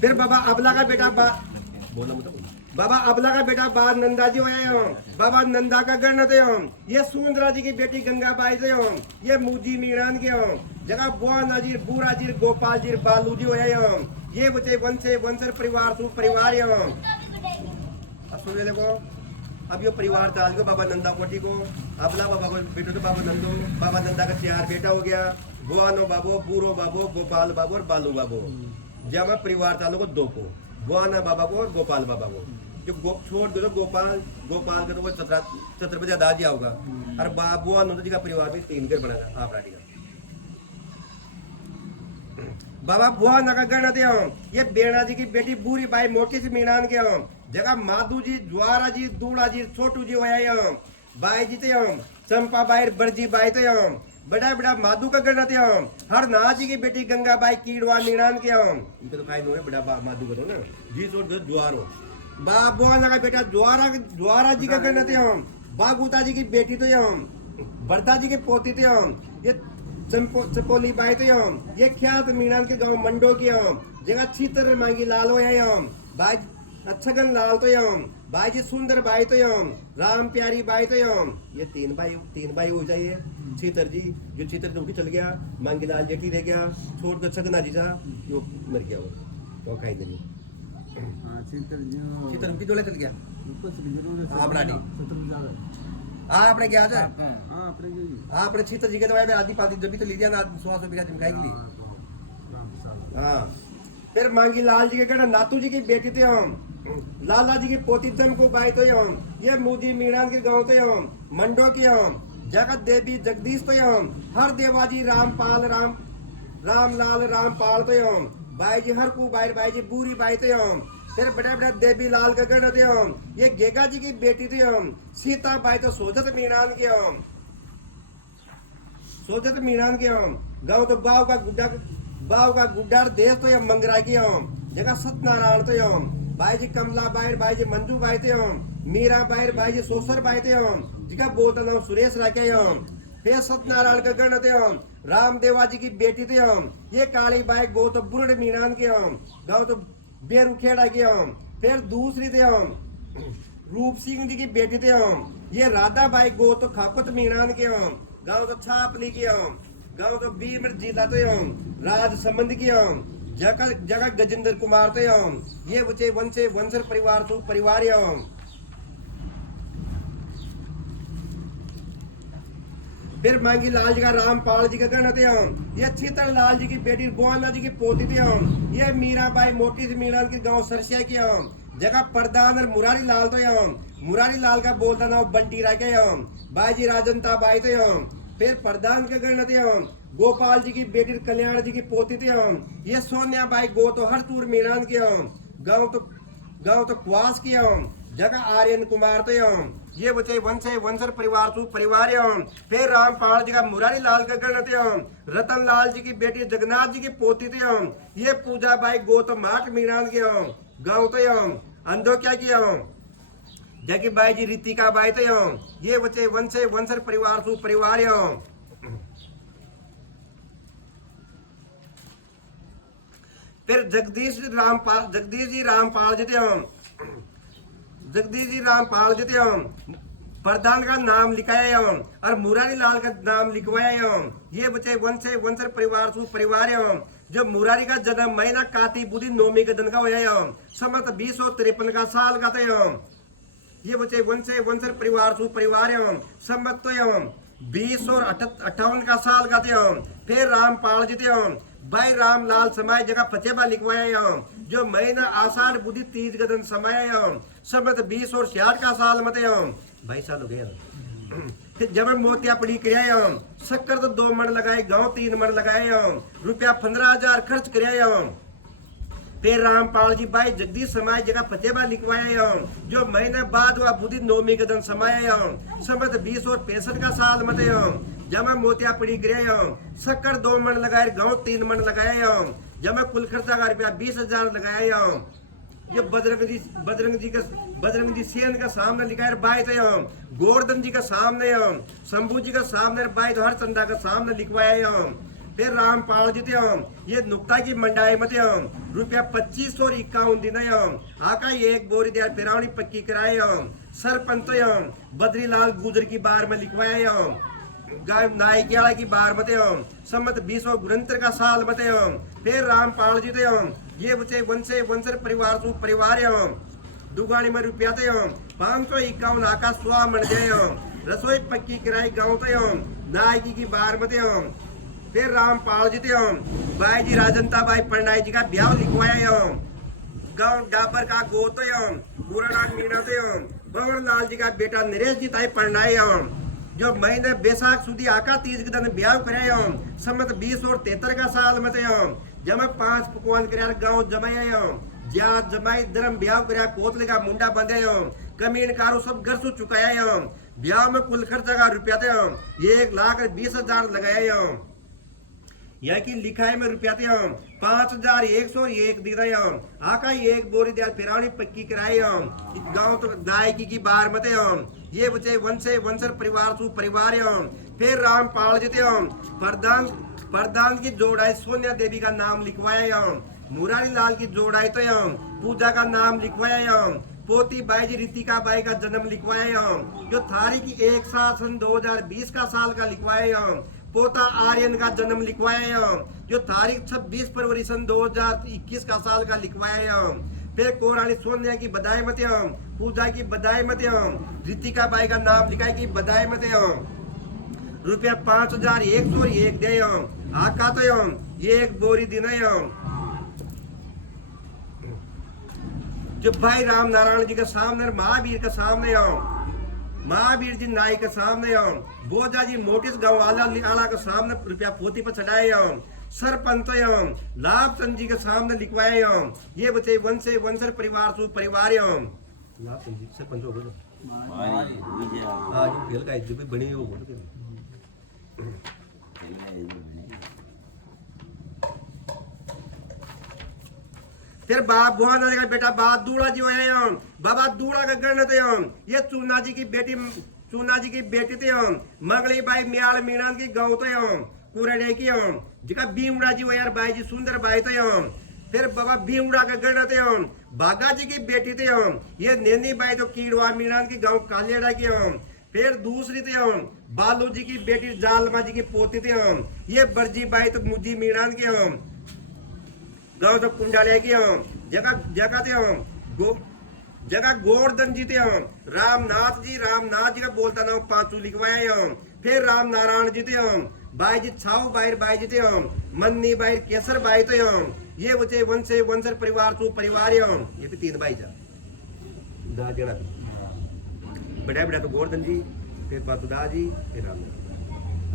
फिर बाबा अबला का बेटा बोला मतलब बाबा अबला का बेटा नंदा जी होया बाबा नंदा का गण थे ये सुंदरा जी की बेटी गंगाबाई थे ये मुजी मीणान के जगह बुआ नाजीर बूरा जी गोपाल जी बालू जी होया ये बचे वंशे वंशर परिवार सु परिवार अब सुन देखो अब ये परिवार चाल गयो बाबा नंदा कोटी को अबला बाबा को बेटो तो बाबा नंदो बाबा नंदा का 4 बेटा हो गया बुआनो बाबो बूरो बाबो गोपाल बाबू और बालू बाबू जब परिवार चालों को 2 को बुआना बाबा को और गोपाल बाबा को जो छोड़ दो गोपाल का तो वो छत्रपति दादी होगा और बुआ जी का परिवार भी 3 घर बना आप राठी का बाबा बुआ नका गण दे ये बेणा जी की बेटी बूरी बाई मोटी सी मीणान के जगह माधु जी ज्वारा जी दूड़ा जी छोटू जी होया बाई जी ते चंपा बाई बरजी बाई ते बड़ा बड़ा माधु का गण थे हर ना जी की बेटी गंगा बाई कीड़वा मीणान के इनको तो खाई नो है बड़ा माधु करो ना जी छोड़ दो ज्वारो बुआ नका बेटा ज्वारा जी का गण थे बागुता जी की बेटी तो बरदा जी के पोती थे ये चपोली बाई तो ये ख्यात मीणान के गांव मंडो की जगह छीतर मांगी लाल हो बाई अच्छगन लाल तो बाई जी सुंदर बाई तो राम प्यारी बाई तो ये 3 भाई हो जाइए छीतर जी जो छीतर तो चल गया मांगी लाल जेठी रह गया छोड़ कर छगना जी सा यो मर गया वो खाई दे छीतर उनकी डोले चल गया आप रानी आपने क्या था आपने छीतर जी के दवाई में आधी पाती जब भी तो लीजिए ना 100 बीघा जिम खाएगी हाँ फिर मांगी लाल जी के कहना नातू जी की बेटी थे लाला जी की पोती तन को बाई तो ये मुदी मीणान के गांव तो मंडो की जगत देवी जगदीश तो हर देवाजी रामपाल राम लाल रामपाल तो बाई जी हर को बाई जी बूरी बाई तो फिर बड़े बड़े देवी लाल का गण थे ये गेगा जी की बेटी थी सीता बाई तो सोजत मीणान के गाँव तो बाव का गुड्डा देश तो मंगरा की जगह सत्यनारायण तो बाई जी कमला बाई जी मंजू बाई थे मीरा बाई जी सोसर बाई थे जिका बोलता नाम सुरेश राके फिर सत्यनारायण का गण थे राम देवा जी की बेटी थे ये काली बाई गो तो बुरड़ मीणान के गाँव तो बेरुखेड़ा की फिर दूसरी थे रूप सिंह जी की बेटी थे ये राधा बाई गो तो खापत मीणान के गाँव तो छापली की गाँव तो बीर जिला तो राज संबंध की जगह गजेंद्र कुमार तो ये बचे वंशे वंशर परिवार तो परिवार फिर मांगी लाल जी का रामपाल जी का गण थे ये छीतर लाल जी की बेटी गोवाना जी की पोती थे ये मीरा बाई मोटी सी मीणान के गांव सरसिया की जगह प्रधान और मुरारी लाल तो मुरारी लाल का बोलता नाम बंटी राके बाई जी राजनता बाई तो फिर प्रधान के गण थे गोपाल जी की बेटी कल्याण जी की पोती थे ये सोनिया बाई गो तो हर तूर मीणान के गाँव तो क्वास की जगह आर्यन कुमार तो ये बचे वंशे वंशर परिवार तू परिवार फिर रामपाल जी का मुरारी लाल का गण थे रतन लाल जी की बेटी जगन्नाथ जी की पोती थे ये पूजा बाई गो तो माट मीणान के गाँव तो अंधो क्या किया जगी बाई जी रितिका बाई तो ये बचे वंशे वंशर परिवार तू परिवार फिर जगदीश जी रामपाल जी थे प्रधान का नाम लिखाया और मुरारी लाल का नाम लिखवाया ये बचे वंशे वंशर परिवार सु परिवार जो मुरारी का जन्म महीना काती बुधी नौमी का दिन का होया समत 2053 का साल का थे ये बचे वंशे वंशर परिवार सु परिवार संबत तो 20 और 58 का साल का थे फिर रामपाल जी थे भाई रामलाल समय जगह फचेबा लिखवाया जो महीना आषाढ़ बुद्धि तीज गदन समय सबत 20 और 66 का साल मत भाई साल हो गया फिर जब मोतिया पड़ी कराया शक्कर तो 2 मन लगाए गाँव 3 मन लगाए रुपया 15,000 खर्च कराया फिर रामपाल जी भाई जगदीश समाज जगह फतेबा लिखवाया जो महीने बाद हुआ बुद्धि नौमी गदन समय समत 20 और 65 का साल मत जमा मोतिया पड़ी गिरे शक्कर 2 मन लगाए गाँव 3 मन लगाए जमा कुल खर्चा का रुपया 20,000 लगाया ये बजरंग जी सेन का सामने लिखा है बाई तो गोवर्धन जी का सामने शंभू जी का सामने बाई तो हर चंदा का सामने लिखवाया फिर रामपाल जी थे ये नुक्ता की मंडाई मत रुपया 2551 दिन आका एक बोरी दिया फिरावनी पक्की कराए सरपंच बद्रीलाल गुजर की बार में लिखवाया नायकियाला की बार मत सम्मत 20 गुरंतर का साल मत फिर रामपाल जी थे ये बचे वंशे वंशर परिवार सु परिवार दुगानी में रुपया थे 551 आका स्वा मन गए रसोई पक्की किराई गाँव थे नायकी की बार मत फिर रामपाल जी थे भाई जी राजंता भाई पंडाई जी का ब्याह लिखवाया गाँव डाबर का गोत पूरा मीना थे भंवर लाल जी का बेटा नरेश जी ताई पंडाई जो महीने बैसाख सुधी आका 30 के दिन ब्याह करे सम्मत 20 और 73 का साल मत जमा 5 पकवान करे गाँव जमाया ज्या जमाई धर्म ब्याह करे कोतले का मुंडा बंधे कमीन कारो सब घर सु चुकाया ब्याह में कुल खर्चा का रुपया थे 1,20,000 लगाया यह की लिखाई में रुपया थे 5,101 दिख रहे आका एक बोरी दिया फिरावनी पक्की कराई गाँव तो दायकी की बार मत ये बचे वंशे वंशर परिवार सु परिवार फिर रामपाल जी थे प्रधान की जोड़ाई सोनिया देवी का नाम लिखवाया मुरारी लाल की जोड़ाई तो पूजा का नाम लिखवाया पोती बाई जी रितिका बाई का जन्म लिखवाया जो थारी की 1 साल सन 2020 का साल का लिखवाया पोता आर्यन का जन्म लिखवाया जो तारीख 26 फरवरी सन 2021 का साल का लिखवाया फिर कोरानी सोनिया की बधाई मत पूजा की बधाई मत रितिका बाई का नाम लिखाई की बधाई मत रुपया 5,101 दे आका तो ये एक बोरी दिन जो भाई राम नारायण जी के सामने महावीर के सामने महावीर जी नाई के सामने बोजा जी मोटिस गाँव आला के सामने रुपया पोती पर चढ़ाए सरपंच लाभ चंद जी के सामने लिखवाए ये बचे वंशे वंशर परिवार सु परिवार लाभ चंद जी सरपंच हो गए हाँ जी फेल का इज्जत बनी हो फिर बाप भुआ नानी का बेटा बाप दूड़ा जी हुए बाबा दूड़ा का गण थे ये चूना जी की बेटी थे मगली बाई म्याल मीणा की गाँव थे कुरडे की जिका भीमड़ा जी हुए यार बाई जी सुंदर बाई थे फिर बाबा भीमड़ा का गण थे बागा जी की बेटी थे ये नैनी बाई तो कीड़वा मीणा की गाँव कालेड़ा की फिर दूसरी थे बालू जी की बेटी जालमा जी की पोती थे ये बरजी बाई तो मुजी मीणा की गाँव तो कुंडाले की जगह थे जगह गोवर्धन जी थे रामनाथ जी का बोलता नाम 5 लिखवाया फिर राम नारायण जी थे बाई जी छाऊ बाई जी थे मन्नी बाई केसर बाई थे ये बचे वंशे वंशर परिवार सु परिवार ये भी 3 बाई जा दा जना बड़ा तो गोवर्धन जी फिर बातुदा जी फिर राम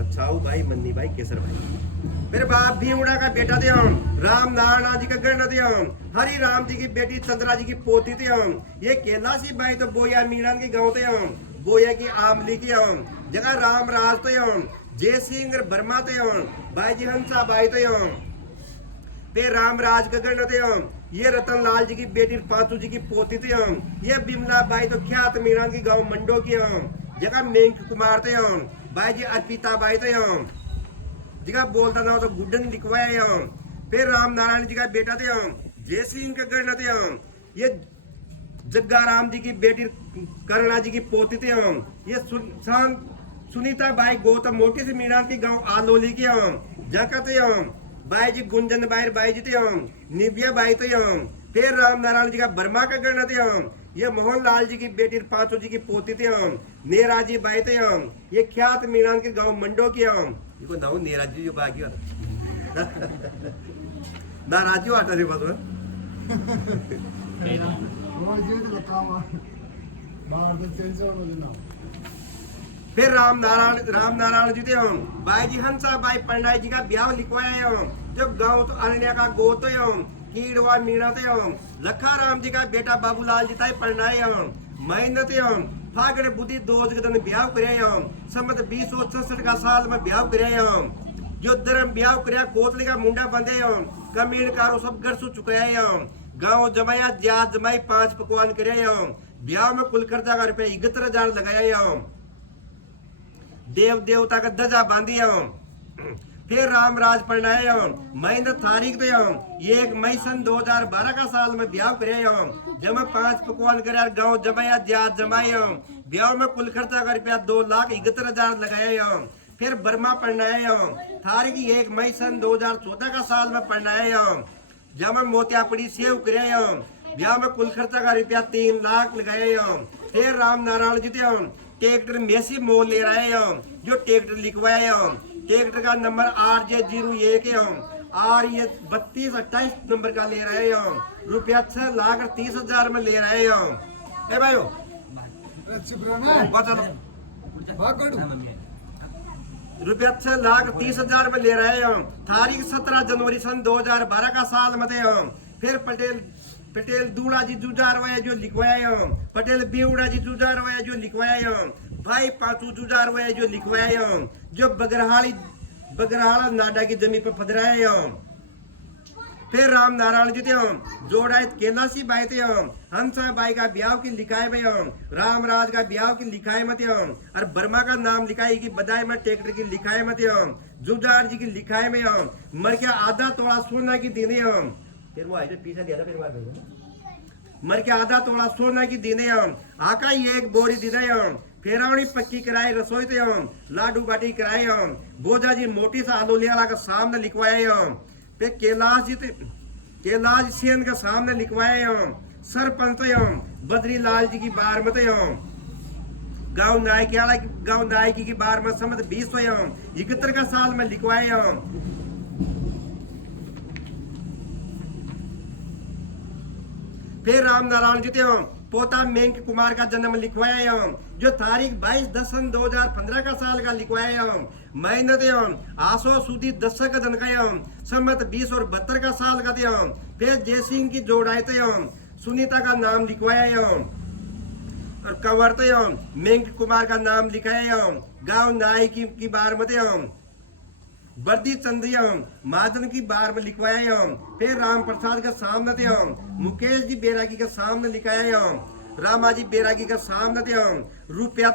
अच्छाऊ भाई मन्नी भाई केसर भाई फिर बाप भीमड़ा का बेटा थे राम नारायण जी का गण थे हरि राम जी की बेटी चंद्रा जी की पोती थे ये कैलाशी भाई तो बोया मीणा की गाँव थे बोया की आमली की जगह राम राज तो जय सिंह बर्मा थे भाई जी हंसा भाई तो फिर राम राज का गण थे ये रतन लाल जी की बेटी पांचू जी की पोती थी ये बिमला बाई तो ख्यात मीणा की गाँव मंडो की जगह मेंक कुमार थे भाई जी अर्पिता बाई थे जगह बोलता ना तो गुड्डन लिखवाया फिर राम नारायण जी का बेटा थे जय सिंह का गण थे ये जग्गा राम जी की बेटी करुणा जी की पोती थे ये सुनीता बाई गौतम मोटी से मीणा की गाँव आलोली की जगह थे बाई जी गुंजन बाई जी थे निव्या बाई थे फिर राम नारायण जी का बर्मा का गण थे ये मोहन लाल जी की बेटी पांचों जी की पोती थे नेरा जी बाई थे ये ख्यात मीणा के गाँव मंडो की इनको नाव नेरा जी जो बाकी ना राजू आता रे बात फिर राम नारायण जी थे by ji Hansa by Pandai जी का ब्याह लिखवाया जब गाँव तो अरण्या का गोत कीड़वा मीणा थे लखा राम जी का बेटा बाबूलाल जी ताई पंडाई महेंद्र थे फागड़ बुद्धि दोज के दिन ब्याह करे सम्मत 2066 का साल में ब्याह करे जो धर्म ब्याह करे कोतली का मुंडा बंधे कमीन कारो सब घर सु चुकाया गाँव जमाया जात जमाई 5 पकवान करे ब्याह में कुल खर्चा का रुपया 71,000 लगाया देव देवता का ध्वजा बांधी फिर रामराज परिणाय महीना तारीख तो 1 मई सन 2012 का साल में ब्याह करे जब मैं 5 पकवान करे गाँव जमाया जात जमाए ब्याह में कुल खर्चा का रुपया 2,71,000 लगाया फिर बर्मा परिणाय तारीख 1 मई सन 2014 का साल में परिणाय जब मैं मोतियापड़ी सेव करे ब्याह में कुल खर्चा का रुपया 3 लाख लगाए फिर Ram Narayan G tractor Messi मोल ले रहे जो ट्रैक्टर लिखवाए ट्रैक्टर का नंबर RJ01 और ये 3228 नंबर का ले रहे रुपया 6,30,000 में ले रहे ए भाइयों रुपया 6,30,000 में ले रहे तारीख 17 जनवरी सन 2012 का साल में फिर पटेल दूड़ा जी जुजारवाया जो लिखवाया पटेल बेउड़ा जी जुजारवाया जो लिखवाया भाई पांचू जुजारवाया जो लिखवाया जो बगरहाड़ा नाडा की जमीन पर पधराए फिर राम नारायण जी जोड़ा कैलाशी बाई थे हंसा बाई का ब्याह की लिखाए में रामराज का ब्याह की लिखाए मत और बर्मा का नाम लिखाई की बधाई में ट्रैक्टर की लिखाए मत जुजार जी की लिखाए में मर के आधा तोड़ा सोना की देने फिर वो आए पीछे दिया था फिर वो मर के आधा तोड़ा सोना की देने आका एक बोरी दिने फेरावनी पक्की कराए रसोई थे लाडू बाटी कराए बोझा जी मोटी सा आलू लिया का सामने लिखवाए फिर कैलाश सेन का सामने लिखवाए सरपंच बद्री लाल जी की बार मत गाँव नायकी की बार में समझ 2071 का साल में लिखवाए फिर राम नारायण जी पोता मेंक कुमार का जन्म लिखवाया जो तारीख 22/10/2015 का साल का लिखवाया महीना आसो सूदी 10 का दिन का सम्मत 20 और 72 का साल का फिर जयसिंह की जोड़ाए सुनीता का नाम लिखवाया और कंवर मेंक कुमार का नाम लिखाया गाँव नाई की बार में वर्दी चंद्रिया महाजन की बार में लिखवाया फिर राम प्रसाद का सामने मुकेश जी बैरागी का सामने लिखाया रामाजी बैरागी का सामने रुपया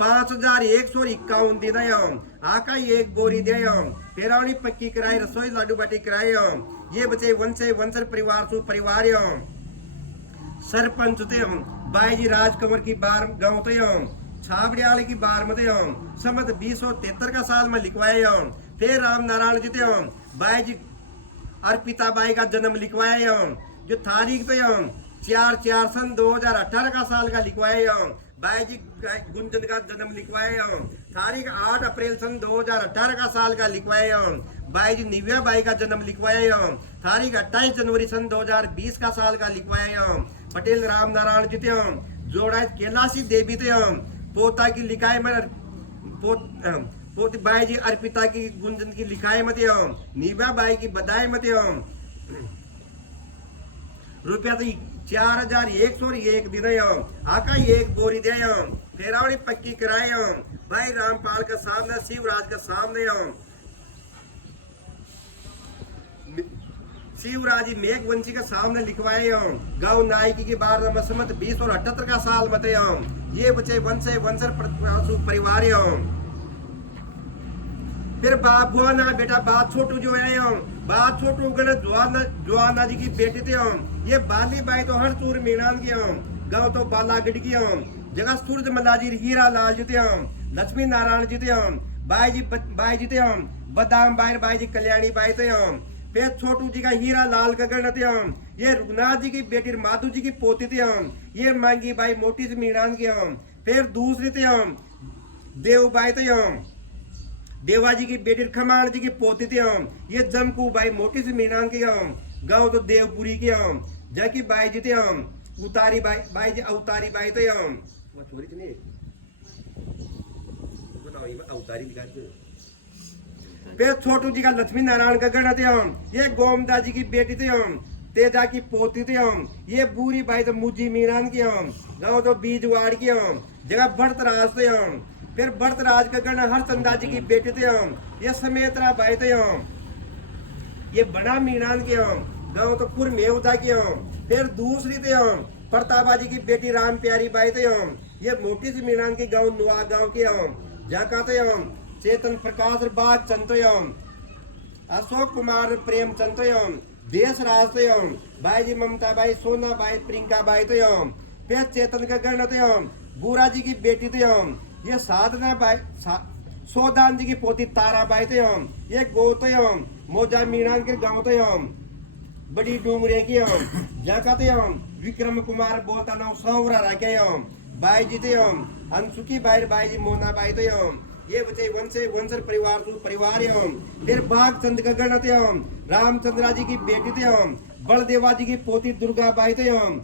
5,151 देना आका एक बोरी दे पेरावनी पक्की कराए रसोई लाडू बाटी कराए ये बचे वंशर परिवार सु परिवार सरपंच बाई जी राजकंवर की बार गाँव छाबड़ियाल की बार में समत 2073 का साल में लिखवाया फिर Ram Narayan ji by ji Arpita by का जन्म लिखवाया जो तारीख 4/4 सन 2018 का साल का लिखवाया बाई जी गुंजन का जन्म लिखवाया तारीख 8 अप्रैल सन 2018 का साल का लिखवाया बाई जी निव्या बाई का जन्म लिखवाया तारीख 28 जनवरी सन 2020 का साल का लिखवाया पटेल राम नारायण जी जोड़ा कैलाशी देवी पोता की लिखाई में पोती बाई जी अर्पिता की गुंजन की लिखाई मत नीबा बाई की बधाई मत रुपया 4,101 दिन आका एक बोरी दे फेरावनी पक्की कराए भाई रामपाल का सामने शिवराज का सामने शिवराजी मेघवंशी का सामने लिखवाए गाँव नायकी की बार मसमत 20 और 78 का साल बते ये बचे वंशर परिवार फिर बाप हुआ ना बेटा बात छोटू जो है बात छोटू जवाना जी की बेटी थे ये बाली बाई तो हर चूर मीनान की गाँव तो बालागढ़ की जगह सूरज मल्लाजी हीरा लाल जी थे लक्ष्मी नारायण जी थे बाई जी थे बदाम बाई जी कल्याणी बाई थे फिर छोटू जी का हीरा लाल का गण थे ये रघुनाथ जी की बेटी माधु जी की पोती थे ये मांगी बाई मोटी सी मीनान की फिर दूसरी थे देव बाई थे देवाजी की बेटी खमाण जी की पोती थी ये जमकू बाई मोटी सी मीनान की गाँव तो देवपुरी की जाकी बाई जी थे उतारी बाई जी अवतारी बाई थे छोरी थी नहीं अवतारी दिखा फिर छोटू जी का लक्ष्मी नारायण का गण थे ये गोमदा जी की बेटी थे तेजा की पोती थे ये बूरी बाई तो मुजी मीनान की गाँव तो बीजवाड़ की जगह भरत राज थे फिर भरत राज का गण हरचंदा जी की बेटी थे ये समेतरा बाई थे ये बड़ा मीनान के गाँव तो पुर मेवदा की फिर दूसरी थे प्रतापा जी की बेटी राम प्यारी बाई थे ये मोटी सी मीनान की गाँव नुआ गाँव की जहाँ थे चेतन प्रकाश बाग चंतो अशोक कुमार प्रेमचंद तो यम देश राज तो यम भाई जी ममता बाई सोना बाई प्रियंका बाई तो यम फिर चेतन का गण तो यम बूरा जी की बेटी तो यम ये साधना बाई सोदान जी की पोती तारा बाई तो यम ये गो तो यम मोजा मीणा के गाँव तो यम बड़ी डूंगरे की यम जहाँ तो यम विक्रम कुमार बोलता नाम सौरा रखे यम बाई जी तो यम अनसुखी बाई जी मोना बाई तो यम ये बचे वंशर परिवार सु परिवार यम फिर बाघ चंद का गण यम रामचंद्रा जी की बेटी तो यम बलदेवा जी की पोती दुर्गा बाई तो यम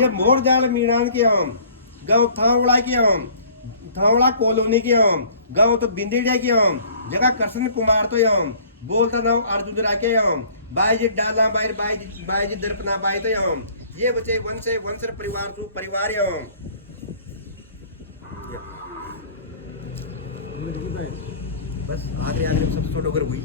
ये मोरजाल मीणान के यम गाँव थावड़ा की यम थावड़ा कॉलोनी की यम गाँव तो बिंदेड़िया की यम जगह कृष्ण कुमार तो यम बोलता नाम अर्जुन राके यम बाई जी डाला बाई जी दर्पना बाई तो यम ये बचे वंशर परिवार सु परिवार यम बस आखिरी सब छोड़ हुई।